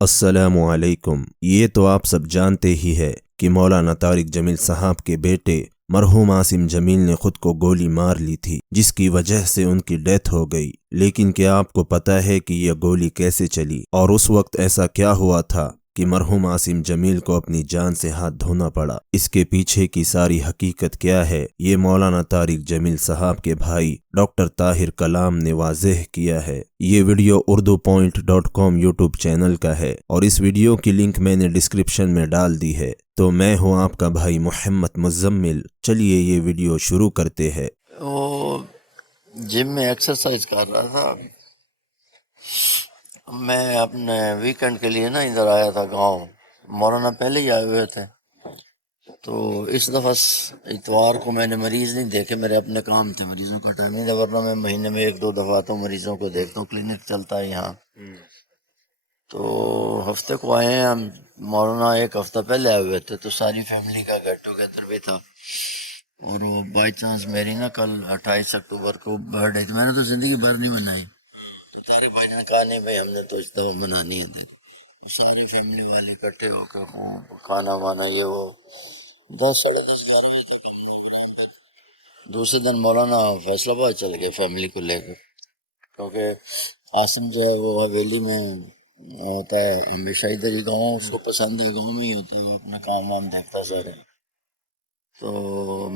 السلام علیکم۔ یہ تو آپ سب جانتے ہی ہے کہ مولانا طارق جمیل صاحب کے بیٹے مرحوم عاصم جمیل نے خود کو گولی مار لی تھی، جس کی وجہ سے ان کی ڈیتھ ہو گئی۔ لیکن کیا آپ کو پتہ ہے کہ یہ گولی کیسے چلی اور اس وقت ایسا کیا ہوا تھا کہ مرحوم عاصم جمیل کو اپنی جان سے ہاتھ دھونا پڑا؟ اس کے پیچھے کی ساری حقیقت کیا ہے، یہ مولانا طارق جمیل صاحب کے بھائی ڈاکٹر طاہر کلام نے واضح کیا ہے۔ یہ ویڈیو urdupoint.com یوٹیوب چینل کا ہے اور اس ویڈیو کی لنک میں نے ڈسکرپشن میں ڈال دی ہے۔ تو میں ہوں آپ کا بھائی محمد مزمل۔ چلیے یہ ویڈیو شروع کرتے ہیں۔ وہ جم میں ایکسرسائز کر رہا تھا۔ میں اپنے ویکنڈ کے لیے نا ادھر آیا تھا گاؤں، مولانا پہلے ہی آئے ہوئے تھے، تو اس دفعہ اتوار کو میں نے مریض نہیں دیکھے، میرے اپنے کام تھے، مریضوں کا ٹائم نہیں تھا، ورنہ میں مہینے میں 1-2 دفعہ تو مریضوں کو دیکھتا ہوں، کلینک چلتا ہے یہاں۔ تو ہفتے کو آئے ہیں ہم، مولانا ایک ہفتہ پہلے آئے ہوئے تھے، تو ساری فیملی کا گیٹ ٹوگیدر بھی تھا، اور وہ بائی چانس میری نا کل 28 اکتوبر کو برتھ ڈے تھی، میں نے تو زندگی بھر نہیں منائی، تو طارق بھائی نے کہا نہیں بھائی ہم نے تو اس دفعہ منانی ہے، سارے فیملی والے اکٹھے ہو کے کھانا وانا یہ وہ 10-10:30 11 بجے تک۔ دوسرے دن مولانا فیصل آباد چل گئے فیملی کو لے کر، کیونکہ عاصم جو ہے وہ حویلی میں ہوتا ہے ہمیشہ، ادھر ہی گاؤں اس کو پسند ہے، گاؤں میں ہی ہوتا ہے، وہ اپنا کام وام دیکھتا سارے۔ تو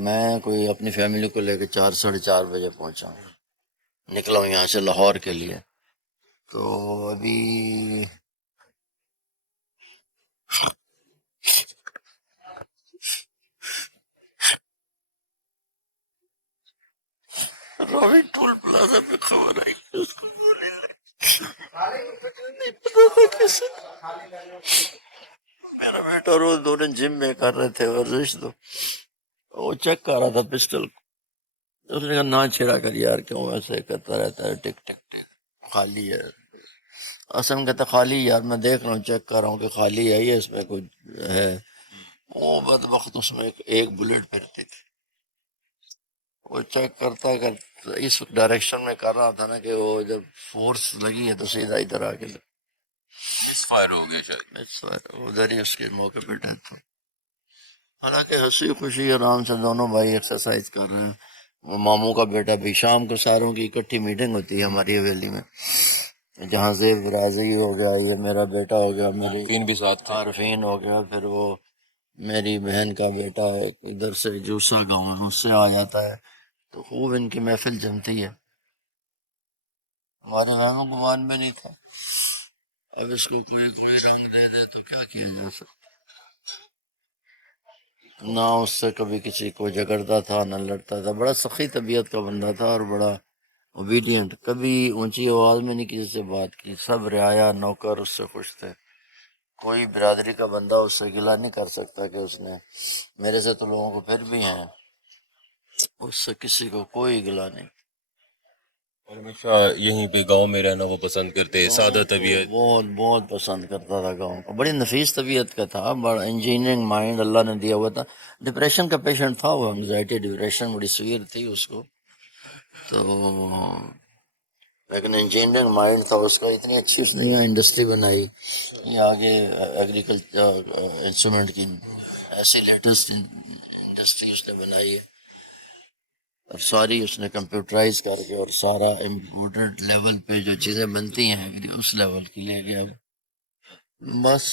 میں کوئی اپنی فیملی کو لے کے 4-4:30 بجے پہنچا، نکلا ہوں یہاں سے لاہور کے لیے۔ تو ابھی راوی ٹول پلازا پہ خبر آئی، اس کو گولی لگی، نہیں پتا تھا کیسے۔ میرا بیٹا روز دونوں جم میں کر رہے تھے ورزش، تو وہ چیک کر رہا تھا پسٹل، اس نے کہا نہ چھڑا کر یار، کیوں ایسے کرتا رہتا ہے، ٹک ٹک ٹک خالی ہے۔ اسم کہتا خالی یار، میں دیکھ رہا ہوں چیک کر رہا ہوں کہ خالی ہے یہ، اس میں کچھ ہے۔ وہ بدبخت اس میں ایک بلٹ پھرتی تھی، وہ چیک کرتا کرتا اس ڈائریکشن میں کر رہا تھا نا کہ وہ جب فورس لگی ہے تو سیدھا ادھر آ کے فائر ہو گیا، شاید ادھر ہی اس کے موقع پہ ڈیتھ ہو۔ حالانکہ ہنسی خوشی آرام سے دونوں بھائی ایکسرسائز کر رہے ہیں۔ وہ ماموں کا بیٹا بھی، شام کو ساروں کی اکٹھی میٹنگ ہوتی ہے ہماری حویلی میں، جہاں زیب رازی ہو گیا، یہ میرا بیٹا ہو گیا، میری بھی ساتھ عارفین ہو گیا، پھر وہ میری بہن کا بیٹا ہے ادھر سے جوسا گاؤں ہے، اس سے آ جاتا ہے، تو خوب ان کی محفل جمتی ہے۔ ہمارے رحم و گمان میں نہیں تھا، اب اس کو کوئی رنگ دے دے تو کیا کیا جا سکتا۔ نہ اس سے کبھی کسی کو جھگڑتا تھا نہ لڑتا تھا، بڑا سخی طبیعت کا بندہ تھا اور بڑا اوبیڈینٹ، کبھی اونچی آواز میں نہیں کسی سے بات کی، سب رعایا نوکر اس سے خوش تھے، کوئی برادری کا بندہ اس سے گلہ نہیں کر سکتا کہ اس نے، میرے سے تو لوگوں کو پھر بھی ہیں، اس سے کسی کو کوئی گلہ نہیں۔ ہمیشہ یہیں پہ گاؤں میں رہنا وہ پسند کرتے، سادہ طبیعت، بہت بہت پسند کرتا تھا گاؤں کو، بڑی نفیس طبیعت کا تھا، بڑا انجینئرنگ مائنڈ اللہ نے دیا ہوا تھا، ڈپریشن کا پیشنٹ تھا وہ، انگزائٹی ڈپریشن بڑی سویر تھی اس کو، تو لیکن انجینئرنگ مائنڈ تھا اس کا، اتنی اچھی اس نے یہاں انڈسٹری بنائی، یہ آگے ایگریکلچر انسٹرومنٹ کی ایسی لیٹسٹ انڈسٹری اس نے بنائی ہے، اور ساری اس نے کمپیوٹرائز کر کے، اور سارا امپورٹنٹ لیول پہ جو چیزیں بنتی ہیں اس لیول کی لے گیا، بس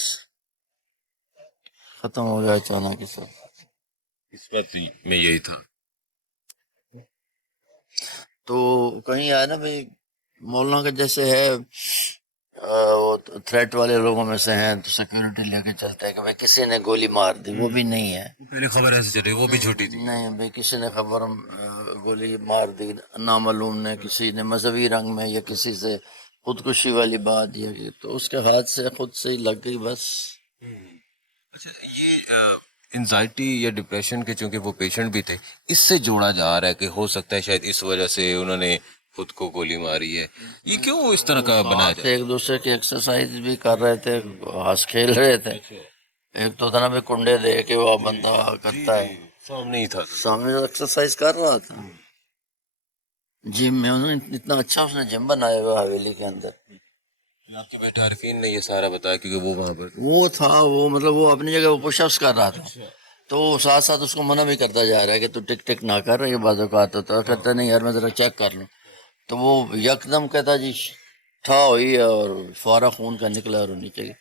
ختم ہو گیا اچانک سب۔ اس وقت میں یہی تھا۔ تو کہیں آیا نا بھائی، مولانا کا جیسے ہے وہ تھریٹ والے لوگوں میں سے ہیں، تو سیکورٹی لے کے چلتے ہیں کہ بھائی کسی نے گولی مار دی، وہ بھی نہیں ہے، پہلے خبر ایسے چل رہی وہ بھی جھوٹی تھی، نہیں بھائی کسی نے خبر گولی مار دی، نامعلوم نے، کسی نے مذہبی رنگ میں، یا کسی سے خودکشی والی بات، یا تو اس کے ہاتھ سے خود سے ہی لگ گئی بس۔ اچھا یہ انزائٹی یا ڈپریشن کے چونکہ وہ پیشنٹ بھی تھے، اس سے جوڑا جا رہا ہے کہ ہو سکتا ہے شاید اس وجہ سے انہوں نے خود کو گولی ماری ہے، یہ کیوں اس طرح کا بنایا جائے؟ ایک دوسرے کی ایکسرسائز بھی کر رہے تھے، ہنس کھیل رہے تھے، ایک تو تھا نا بھی کنڈے دے کے وہ بندہ کرتا ہے، سامنے ہی تھا، سامنے ایکسرسائز کر رہا تھا جم میں، انہوں نے اتنا اچھا اس نے جم بنایا ہوا حویلی کے اندر، آپ کے بیٹے عارفین نے یہ سارا بتایا کیونکہ وہ وہاں پر وہ تھا، وہ مطلب وہ اپنی جگہ وہ پش اپس کر رہا تھا، تو ساتھ ساتھ اس کو منع بھی کرتا جا رہا ہے کہ تو ٹک ٹک نہ کر، یہ بعض اوقات ہوتا ہے، کہتا نہیں یار میں ذرا چیک کر لوں، تو وہ یکدم کہتا جی ٹھا ہوئی ہے اور فوارا خون کا نکلا اور نیچے گیا۔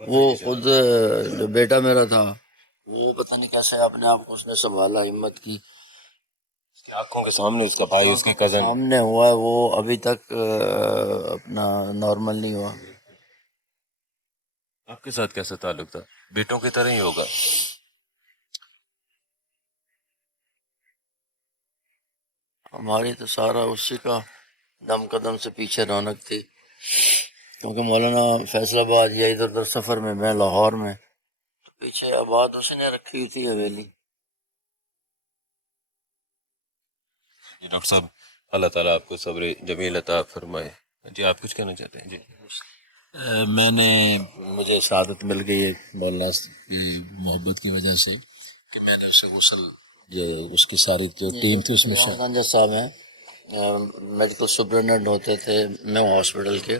وہ خود جو بیٹا میرا تھا وہ پتہ نہیں کیسے اپنے آپ کو اس نے سنبھالا، ہمت کی، اس کی آنکھوں کے سامنے اس کا بھائی، اس کی کزن سامنے ہوا ہے، وہ ابھی تک اپنا نارمل نہیں ہوا۔ آپ کے ساتھ کیسا تعلق تھا؟ بیٹوں کی طرح ہی ہوگا؟ ہماری تو سارا اسی کا دم قدم سے پیچھے رونق تھی، کیونکہ مولانا فیصل آباد یا ادھر ادھر سفر میں لاہور میں، تو پیچھے آباد اس نے رکھی ہوئی تھی حویلی۔ جی ڈاکٹر صاحب، اللہ تعالیٰ آپ کو صبر جمیل عطا فرمائے۔ جی آپ کچھ کہنا چاہتے ہیں؟ جی میں نے مجھے سعادت مل گئی ہے مولانا کی محبت کی وجہ سے کہ میں نے اسے غسل، یہ اس کی ساری جو ٹیم تھی اس میں رنجا صاحب ہیں میڈیکل سپرنٹینڈنٹ ہوتے تھے نیو ہاسپٹل کے،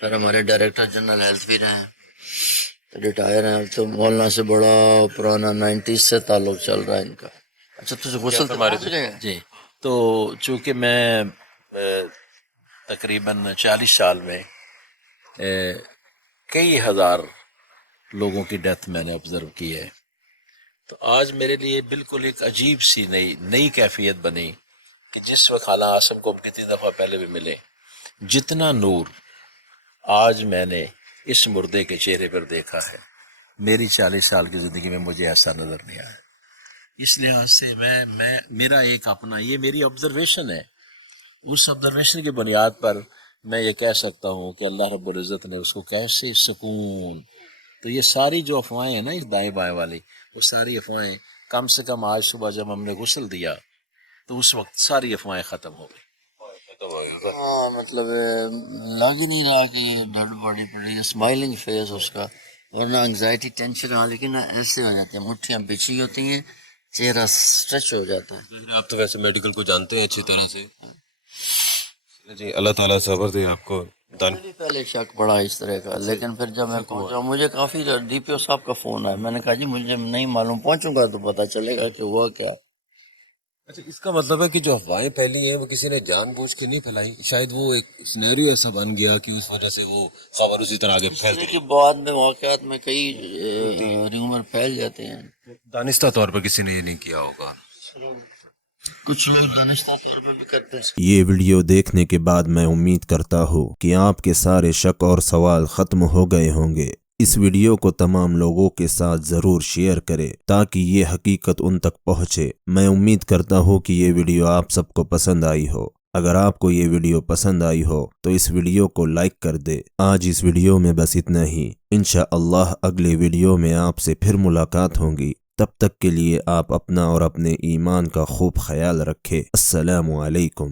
پھر ہمارے ڈائریکٹر جنرل ہیلتھ بھی رہے ہیں، ریٹائر ہیں، تو مولانا سے بڑا پرانا 90s سے تعلق چل رہا ہے ان کا۔ اچھا تو غسل تو پہنچ گئے؟ جی، تو چونکہ میں تقریباً 40 سال میں کئی ہزار لوگوں کی ڈیتھ میں نے آبزرو کی ہے، تو آج میرے لیے بالکل ایک عجیب سی نئی کیفیت بنی کہ جس وقت خالہ آسم کو کتنی دفعہ پہلے بھی ملے، جتنا نور آج میں نے اس مردے کے چہرے پر دیکھا ہے میری 40 سال کی زندگی میں مجھے ایسا نظر نہیں آیا۔ اس لحاظ سے میں میرا ایک اپنا یہ میری آبزرویشن ہے، اس آبزرویشن کی بنیاد پر میں یہ کہہ سکتا ہوں کہ اللہ رب العزت نے اس کو کیسے سکون، تو یہ ساری جو افواہیں ہیں نا اس دائیں بائیں والی، وہ ساری افواہیں کم سے کم آج صبح جب ہم نے غسل دیا تو اس وقت ساری افواہیں ختم ہو گئی۔ ہاں مطلب لگ ہی نہیں رہا کہ یہ ڈیڈ باڈی پڑی ہے، اسمائلنگ فیس اس کا، ورنہ انگزائٹی ٹینشن آ، لیکن ایسے ہو جاتے ہیں، مٹھیاں بچھی ہوتی ہیں، چہرہ اسٹریچ ہو جاتا ہے۔ آپ تو ویسے میڈیکل کو جانتے ہیں اچھی طرح سے۔ جی اللہ تعالیٰ صبر دے آپ کو۔ مجھے بھی پہلے شک پڑا اس طرح کا، لیکن پھر جب میں پہنچا مجھے کافی ڈی پی او صاحب کا فون آیا، میں نے کہا جی مجھے نہیں معلوم، پہنچوں گا تو پتہ چلے گا کہ ہوا کیا۔ اچھا اس کا مطلب ہے کہ جو افواہیں پھیلی ہیں وہ کسی نے جان بوجھ کے نہیں پھیلائی، شاید وہ ایک سینیریو ایسا بن گیا کہ اس وجہ سے وہ خبر اسی طرح آگے پھیلتی کہ بعد میں واقعات میں کئی ریومر پھیل جاتے ہیں، دانستہ طور پر کسی نے یہ نہیں کیا ہوگا۔ کچھ لوگ دانستہ طور پہ بھی کرتے ہیں۔ یہ ویڈیو دیکھنے کے بعد میں امید کرتا ہوں کہ آپ کے سارے شک اور سوال ختم ہو گئے ہوں گے۔ اس ویڈیو کو تمام لوگوں کے ساتھ ضرور شیئر کریں تاکہ یہ حقیقت ان تک پہنچے۔ میں امید کرتا ہوں کہ یہ ویڈیو آپ سب کو پسند آئی ہو۔ اگر آپ کو یہ ویڈیو پسند آئی ہو تو اس ویڈیو کو لائک کر دے۔ آج اس ویڈیو میں بس اتنا ہی، انشاءاللہ اگلے ویڈیو میں آپ سے پھر ملاقات ہوگی۔ تب تک کے لیے آپ اپنا اور اپنے ایمان کا خوب خیال رکھیں۔ السلام علیکم۔